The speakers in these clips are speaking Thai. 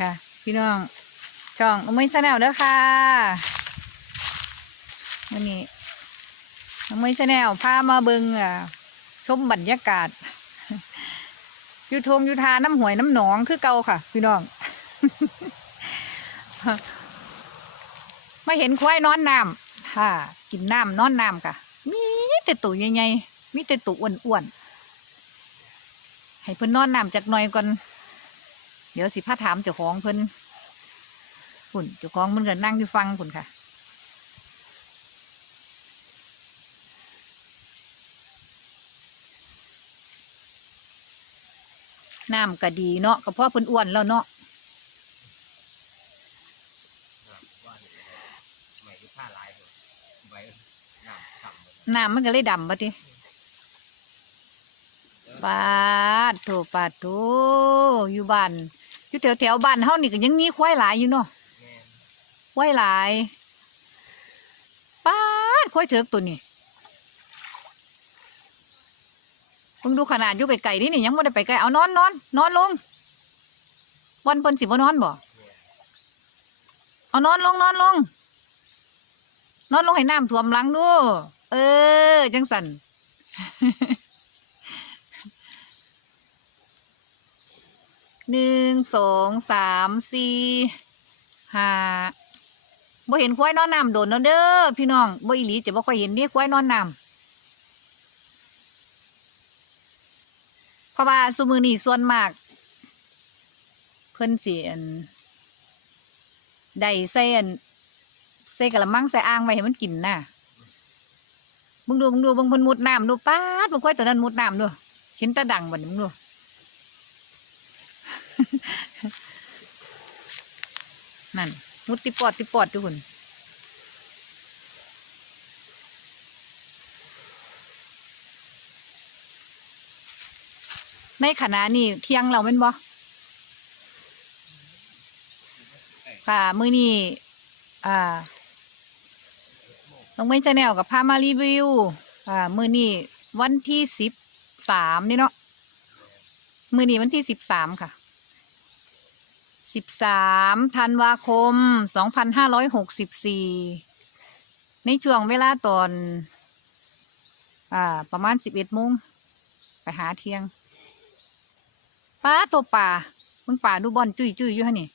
ค่ะ พี่น้องช่องน้องมิ้ชาแนลเด้อค่ะวันนี้น้องมิ้ชาแนลพามาเบิงอะชมบรรยากาศอยู่ทงอยู่ทาน้ำหวยน้ำหนองคือเก่าค่ะ พี่น้องมาเห็นควายนอนน้ำค่ะ กินน้ำนอนน้ำค่ะ มีแต่ตัวใหญ่ๆมีแต่ตัวอ้วนๆให้เพิ่นนอนน้ำจากหน่อยก่อน เดี๋ยวสิพาถามเจ้าของเพิ่นพุ่นเจ้าของมันก็นั่งอยู่ฟังพุ่นค่ะ น้ำก็ดีเนาะก็เพราะเพิ่นอ้วนแล้วเนาะว่านี่ก็ได้ไม่ได้ผ้าลายผมไว้น้ำต่ำหมดน้ำมันก็เลยดำปะติ ปาดโถปาดโถอยู่บ้านอยู่แถวแถวๆบ้านเฮานี่ก็ยังมีควายหลายอยู่เนาะแม่นควายหลายปาดควายเถิกตัวนี้เพิ่งดูขนาดอยู่ไกลๆนี่นี่ยังไม่ได้ไปไกลเอานอนนอนนอนลงวันเพิ่นสิบ่นอนบ่แม่นเอานอนลงนอนลง นอนลงให้น้ำท่วมหลังดู เออ จังสัน หนึ่งสองสามสี่ห้าบ่เห็นควายนอนน้ำโดนแล้วเด้อพี่น้องบ่อีหลีจะบ่ค่อยเห็นนี่ควายนอนน้ำเพราะว่าซุมือนี่ส่วนมาก เพิ่นเสิอันได้ใส่อันใส่กระมังใส่อ่างไว้ให้มันกินน่ะมึงดูมึงดูมึงเพิ่นมุดน้ำดูป้าดมึงค่อยตัวนั้นมุดน้ำดูเห็นตาดังบ่นี่มึงดู นั่นมุดติปอดติปอดทุกคนในขณะนี้เที่ยงเราเป็นบ่ค่ะมือนี้อ่าต้องเป็นชาแนลกับพามารีวิว อ่า มือนี้วันที่สิบสามนี่เนาะ มือนี้วันที่สิบสามค่ะ สิบสามธันวาคมสองพันห้าร้อยหกสิบสี่ในช่วงเวลาตอน อ่า ประมาณสิบเอ็ดโมงไปหาเที่ยงป้าตัวป่ามึงป่าดูบอลจุยจุยอยู่ฮะนี่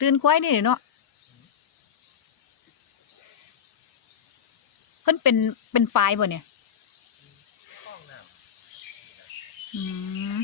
ตื่นควายนี่เนาะเพิ่นเป็นเป็นไฟบ่เนี่ย ห้องน้ำ อืม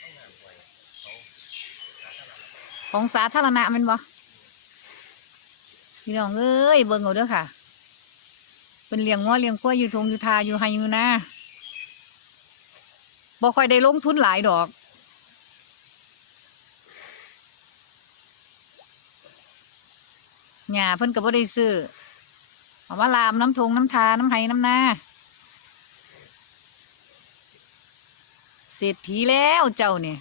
ห้องน้ำไว้เขาหาตลาด ของสาธารณะมันบ่พี่น้องเอ้ยเบิ่งเอาเด้อค่ะ เป็นเลี้ยงงัวเลี้ยงควยอยู่ทงอยู่ทาอยู่ไฮอยู่นาบ่ค่อยได้ลงทุนหลายดอก หญ้าเพิ่นก็บ่ได้ซื้อเอามาลามน้ำทงน้ำทา น้ำไห้น้ำนาเศรษฐีแล้วเจ้าเนี่ย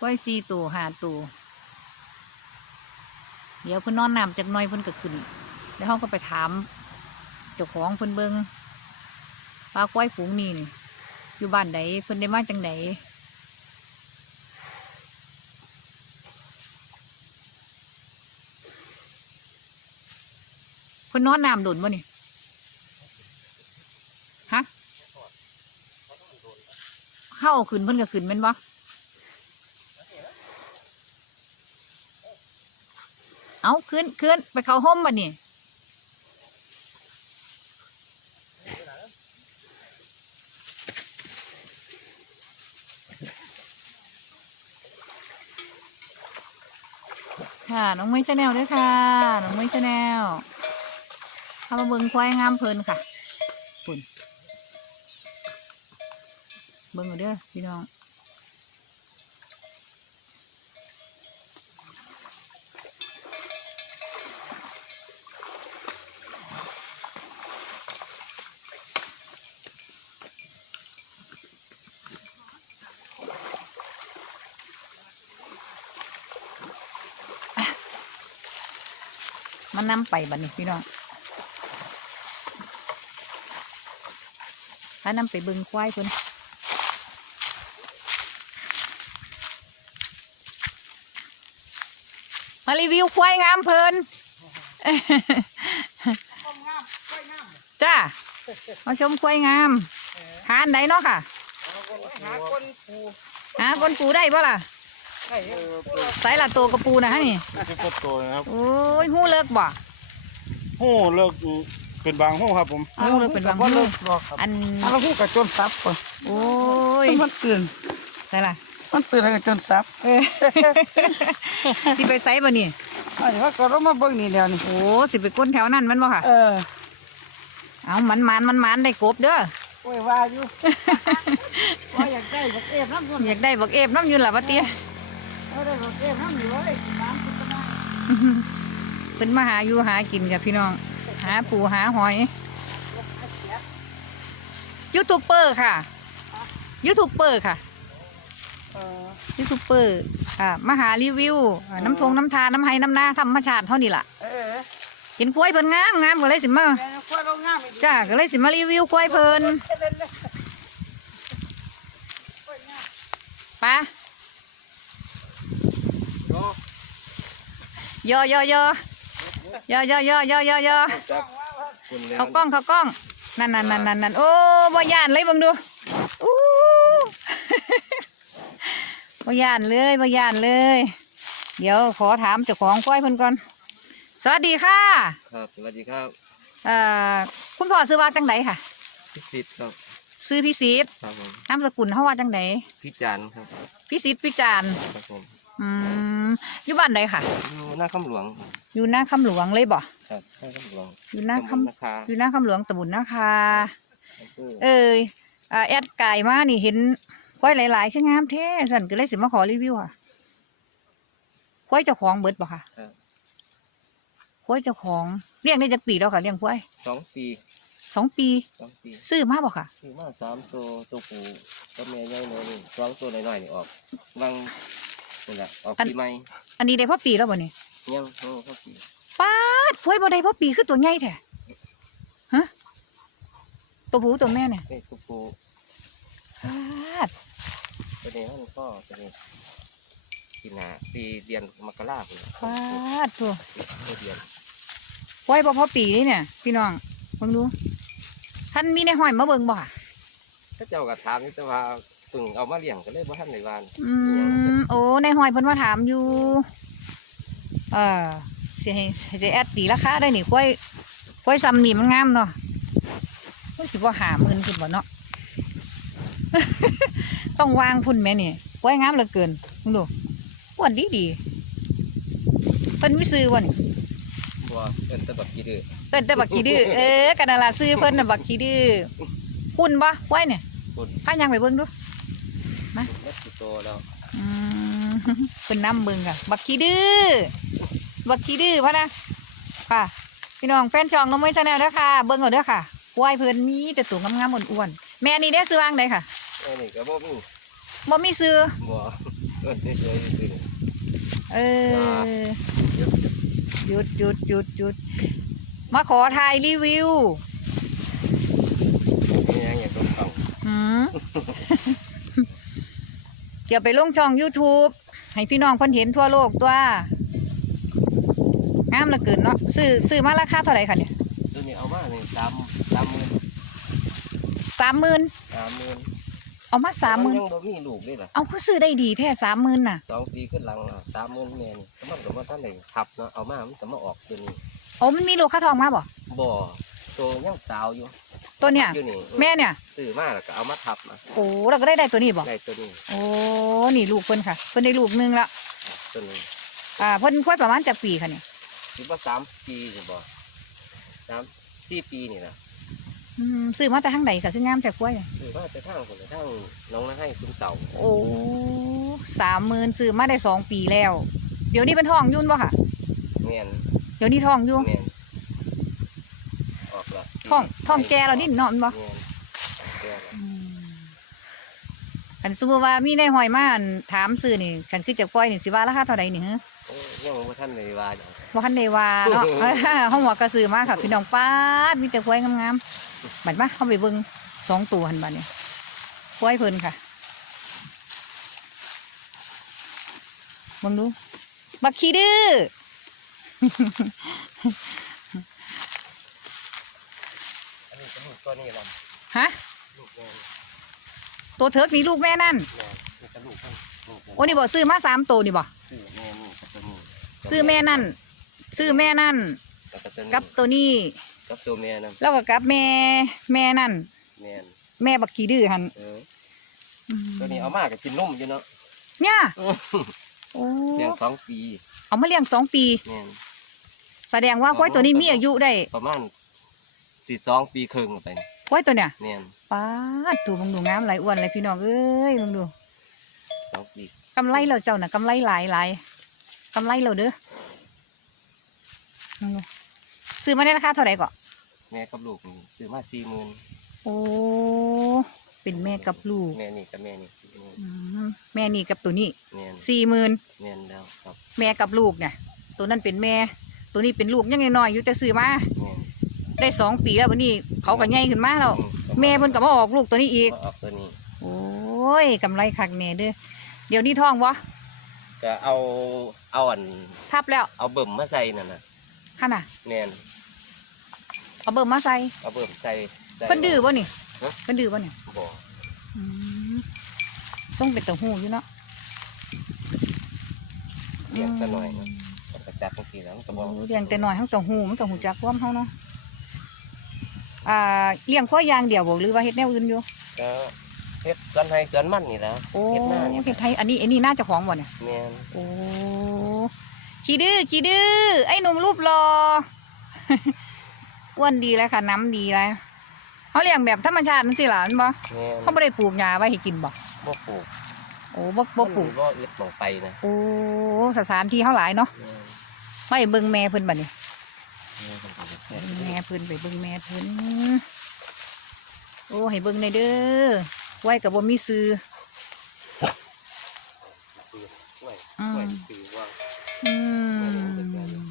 ก้อยสี่ตัวห้าตัวเดี๋ยวเพิ่นนอนน้ำจากหน้อยเพิ่นก็ขึ้นแล้วเขาก็ไปถามเจ้าของเพิ่นเบิงปลาก้อยฝูงนี่นี่อยู่บ้านใดเพิ่นได้มาจังไดเพิ่นนอนน้ำโดนบ่นี่ฮะเข้าเอาขึ้นเพิ่นก็ขึ้นแม่นบ่ เอาขึ้นขึ้นไปเขาห้องบ่นี่ค่ะ น้องไม้ชาแนลด้วยค่ะ น้องไม้ชาแนลเข้ามาเบิ่งควายงามเพลินค่ะปุ่นเบิ่งเอาเด้อพี่น้องันนำไปบัดนี้พี่น้องพาน้ำไปบึงควายเพิ่นมารีวิวควายงามเพลินจ้ามาชมควายงามหาอันใเนาะค่ะ หาคนปูหาคนปูได้บ่ล่ะ ให้ใส่ละตัวกระปูนะฮะนี่น่าจะพบตัวนะครับโอ้ยหูเลิกบ่โอ้เลิกเป็นบางห้องครับผมหูเลิกเป็นบางบ่หูเลิกหรอกครับอันอันละหูกับจนซับก่อนโอ้ยมันตื่นใส่ละมันตื่นแล้วก็จนซับเออสิไปใส่บ่นี่อันนี้ว่าก็เรามาเบิ่งนี่เดียวนี่โอ้สิไปก้นแถวนั้นแมันบ่ค่ะเออเอามันมันมันมันได้กบเด้อโอ้ยว่าอยู่ว่าอยากได้บักเอฟน้ำก่อนอยากได้บักเอฟน้ำอยืนล่ะวะเตี้ย เอาได้บักเอฟน้ำอยู่เลยน้ำสุดนะเป็นมาหาอยู่หากินกับพี่น้อง หาปูหาหอยยูทูบเบอร์ค่ะยูทูบเบอร์ค่ะเออยูทูบเบอร์อ่ามาหารีวิวอ่าน้ำทงน้ำทาน้ำไห้น้ำนาธรรมชาติเท่านี้ล่ะเออเห็นควายเพิ่นงามงามก็เลยสิมาแม่กล้วยเรางามอีกจ้าก็เลยสิมารีวิวควายเพิ่นไปะ ยอยอยอยอยอยอยอยอยอจับคุณแล้วเขากล้องเขากล้องนั่นนั่นนั่นนั่นนั่นโอ้บ่ย่านเลยเบังดูอู้บ่ย่านเลยบ่ย่านเลย เดี๋ยวขอถามเจ้าของควายเพิ่นก่อน สวัสดีค่ะ ครับสวัสดีครับเอ่อคุณพ่อซื้อว่าจังไดค่ะพี่สิทธิ์ครับซื้อพี่ซีดครับผมนามสกุลเฮาว่าจังไดพี่จันทร์ครับพี่ซีดพี่จานครับผมอืม อยู่บ้านใดค่ะ อยู่หน้าคำหลวงอยู่หน้าคำหลวงเลยบ่ครับหน้าคำหลวงอยู่หน้าคำตำบลนาคาอยู่หน้าคำหลวงตำบลนาคาอำเภอเอ้ยอ่าแอดไก่มานี่เห็นควายหลายๆคืองามแท้สันก็เลยสิมาขอรีวิวค่ะควายเจ้าของเบิดบ่ค่ะครับควายเจ้าของเลี้ยงได้จักปีแล้วค่ะเลี้ยงควายสองปีสองปี สองปีซื้อมาบ่ค่ะคือมาสามตัวตัวปูตัวแม่ใหญ่หน่อยนี่สองตัวน้อยๆนี่ออกวัง นี่แหละออกอันปีใหม่อันนี้ได้พ่อปีแล้วบ่นี่ยังโอ้เขาปีป้าดควายบ่ได้พ่อปีคือตัวใหญ่แท้ฮะตัวผู้ตัวแม่เนี่ยนี่ตัวปูป้าดตัวนี้มันก็ตัวนี้ปีหนาปีเดือนมกราคมป้าดตัวตัวเดือนควายบ่พ่อปีนี่เนี่ยพี่น้องเบิ่งดูท่านมีในห้อยมาเบิ่งบ่ค่ะถ้าเจ้าก็ถามอยู่แต่ว่าตึงเอามาเลี้ยงก็เลยบ่ทันได้วานอืม โอ้ในหอยเพิ่นมาถามอยู่ เออสิให้ให้สิแอดตีราคาได้นี่กล้วยกล้วยซ้ำนี่มันงามเนาะกล้วยสิบ่หาหมื่นพุ่นบ่เนาะต้องวางพุ่นแม่นี่กล้วยงามเหลือเกินมึงดูอ้วนดีดีเพิ่นมีซื้อบ่นี่บัวเอิ้นแตะบักกี่ดื้อเอิ้นแต่บักขี้ดื้อเออกันนั่นล่ะซื้อเพิ่นน่ะบักขี้ดื้อคุณบ่กล้วยเนี่ยคุณพายังไปเบิ่งดูมัดสิโตแล้วอืม เป็นน้ำเบิงค่ะ บักขี้ดื้อ บักขี้ดื้อพะนะ ค่ะ พี่น้องแฟนช่องน้องไม่ชาแนลเด้อค่ะ เบิ้งเอาเด้อค่ะควายเพิ่นมีแต่ตัวงามๆอ้วนๆ แม่นี่ได้ซื้อวางไดค่ะไอ้นี่ก็บ่มีบ่มีซื้อบัวเอิ้นได้เลยซื่อเออเดี๋ยวหยุดหยุดหยุดหยุดมาขอถ่ายรีวิวมีหยังอย่างต้องต้องหืม เดี๋ยวไปลงช่อง YouTube ให้พี่น้องเพิ่นเห็นทั่วโลกตัวงามเหลือเกินเนาะซื้อซื้อมาราคาเท่าไหร่คะเนี่ยตัวนี้เอามานี่สามสามหมื่นสามหมื่นสามหมื่นเอามาสามหมื่นยังบ่มีลูกเลยล่ะเอาคือซื้อได้ดีแท้สามหมื่นน่ะสองปีขึ้นหลังน่ะสามหมื่นแม่นก็มันก็บ่ทันได้ทับเนาะเอามามันก็มาออกตัวนี้โอ้มันมีลูกค้าทองมาบ่บ่ตัวยังสาวอยู่ ตัวเนี่ย อยู่นี่แม่เนี่ย ซื้อมาแล้วก็เอามาทับมาโอ้เราก็ได้ได้ตัวนี้บ่ได้ตัวนี้โอ้นี่ลูกเพิ่นค่ะ เพิ่นได้ลูกหนึงละตัวนี้อ่าเพิ่นค่อยประมาณจากปีค่ะเนี่ยคิดว่าสามปีสิบ่สามสี่ปีนี่นะอืมซื้อมาแต่ทางใดค่ะคืองามแต่กล้วยซื้อมาแต่ทางคนละทางน้องนาให้คุณเต่าโอ้สามหมื่นซื้อมาได้สองปีแล้ว เดี๋ยวนี้เป็นทองอยุ่นบ่ค่ะแม่นเดี๋ยวนี้ทองอยู่แม่นออก ละทองทองแก่แล้วนี่เนาะแมันบ่แม่นแก่ละอืมคันสมมติว่ามีในหอยมาอั่นถามซื้อนี่คันคือจากกล้วยนี่สิว่าราคาเท่าใดนี่ฮะโอ้ยังบ่ทันได้ว่าหยังว่าคันเดว่าเนาะ ห้องหัวกระสือมาค่ะพี่น้องป้าดมีแต่ควายงามๆบัดมาเข้าไปเบิ่งสองตัวหันบัดนี่ควายเพิ่นค่ะเบิ่งดูบักขี้ดื้อ อันนี้ก็ลูก ตัวนี้ลฮะำลูกแม่ตัวเถิกนี่ลูกแม่นั่นแม่นี่ก็ลูกเพิ่นลูกโอ้นี่บอกซื้อมาสามตัวนี่บอกซื้อแม่นี่กับตัวนี้ซื้อแม่นั่นซื้อแม่นั่นกับตัวนี้กับตัวนี้กับตัวแม่นั่นแล้วก็กับแม่แม่นั่น แม่นแม่บักขี้ดื้อหันเอออืมตัวนี้เอามากับกินนมอยู่เนาะเนี่ยอื้อโอ้เลี้ยงสองปีเอามาเลี้ยงสองปี แม่น แสดงว่าควายตัวนี้มีอายุได้ประมาณ สี่สองปีครึ่งไปนี่ควายตัวเนี่ยแม่นป้าดตัวมึงดูงามหลายอ้วนเลยพี่น้องเอ้ยมึงดูสองปีกำไรเราเจ้าน่ะกำไรหลายหลายกำไรเราเด้อมึงดูซื้อมาได้ราคาเท่าไหร่ก่อนแม่กับลูกนี่ซื้อมาสี่หมื่นโอ้เป็นแม่กับลูกแม่นี่กับแม่นี่อืมแม่นี่กับตัวนี้แม่นสี่หมื่นแม่นแล้วครับแม่กับลูกเนี่ยตัวนั้นเป็นแม่ ตัวนี้เป็นลูกยังน้อยๆอยู่แต่ซื้อมาแม่น ได้สองปีแล้ววันนี้เขาก็ใหญ่ขึ้นมาแล้วอืแม่เพิ่นก็มาออกลูกตัวนี้อีกมาออกตัวนี้โอ้ยกำไรคักแน่เด้อเดี๋ยวนี้ท้องวะก็เอาเอาอันทับแล้วเอาเบิ่มมาใส่นั่นน่ะฮะน่ะแม่นเอาเบิ่มมาใส่เอาเบิ่มใส่ใส่เพิ่นดื้อบ่นี่ฮะเพิ่นดื้อบ่นี่บ่อืมต้องเป็นเต้าหู้อยู่เนาะเลี้ยงแต่น้อยเนาะมันก็จับจังซี่แล้วมันก็บ่โอ้เลี้ยงแต่น้อยเฮาเต้าหู้มันเต้าหู้จักความเฮาเนาะ อ่าเลี้ยงข้อยอย่างเดียวบ่หรือว่าเฮ็ดแนวอื่นอยู่ก็เฮ็ดสวนให้สวนมันนี่ล่ะโอ้เฮ็ดหน้านี่เฮ็ดไทยอันนี้อันนี้น่าจะของบ่เนี่ยแม่นโอ้ขี้ดื้อขี้ดื้อไอ้หนุ่มรูปรออ้วนดีแล้วค่ะน้ำดีแล้วเขาเลี้ยงแบบธรรมชาตินั่นสิล่ะแม่นบ่แม่นเขาไม่ได้ปลูกหญ้าไว้ให้กินบ่บ่ปลูกโอ้บ่บ่ปลูกมันบ่เอ็ดลงไปนะโอ้สถานที่เขาหลายเนาะแม่น ไปเบิ่งแม่เพิ่นบัดนี้ แม่นเพิ่นก็เฮ็ดแม่เพิ่นไปเบิ่งแม่เพิ่นโอ้ให้เบิ่งในอยเด้อไว้กับบ่มีซื้อกล้วยอืมกล้วยคือว่าอืม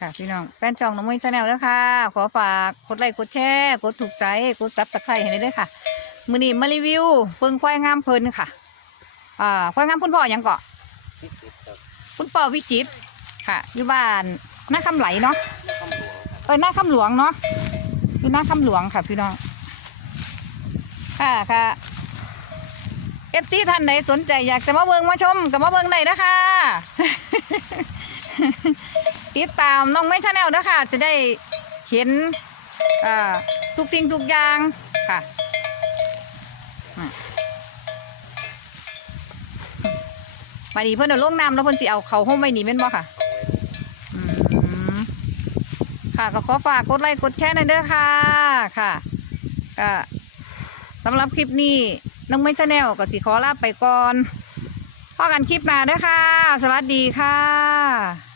ค่ะพี่น้องแฟนช่องน้องมวยชาแนลแล้วค่ะ ขอฝากกดไลค์กดแชร์กดถูกใจกดซับสไครต์ให้ได้ด้วยค่ะ มือนี้มารีวิวเบิ่งควายงามเพิ่นค่ะอ่าควายงามคุณพ่อหยังเกาะติดติดกับคุณพ่อวิจิตรค่ะอยู่บ้าน หน้าคำไหลเนาะเออหน้าคำหลวงเนาะอยู่หน้าคำหลวงค่ะพี่น้องค่ะค่ะเอฟซีท่านไหนสนใจอยากจะมาเบิงมาชมกับมาเบิงได้นะคะติดตามน้องไม่ชาแนลนะคะจะได้เห็นทุกสิ่งทุกอย่างค่ะอะมาดีเพื่อนเอาลงน้ำแล้วเพื่อนสิเอาเขาห้องไว้นี่แม่นบ่ค่ะ อืม ค่ะก็ขอฝากกดไลค์กดแชร์หน่อยเด้อค่ะค่ะก็สำหรับคลิปนี้น้องไม่ชาแนลก็สิขอลาไปก่อนพอกันคลิปหน้าเด้อค่ะ สวัสดีค่ะ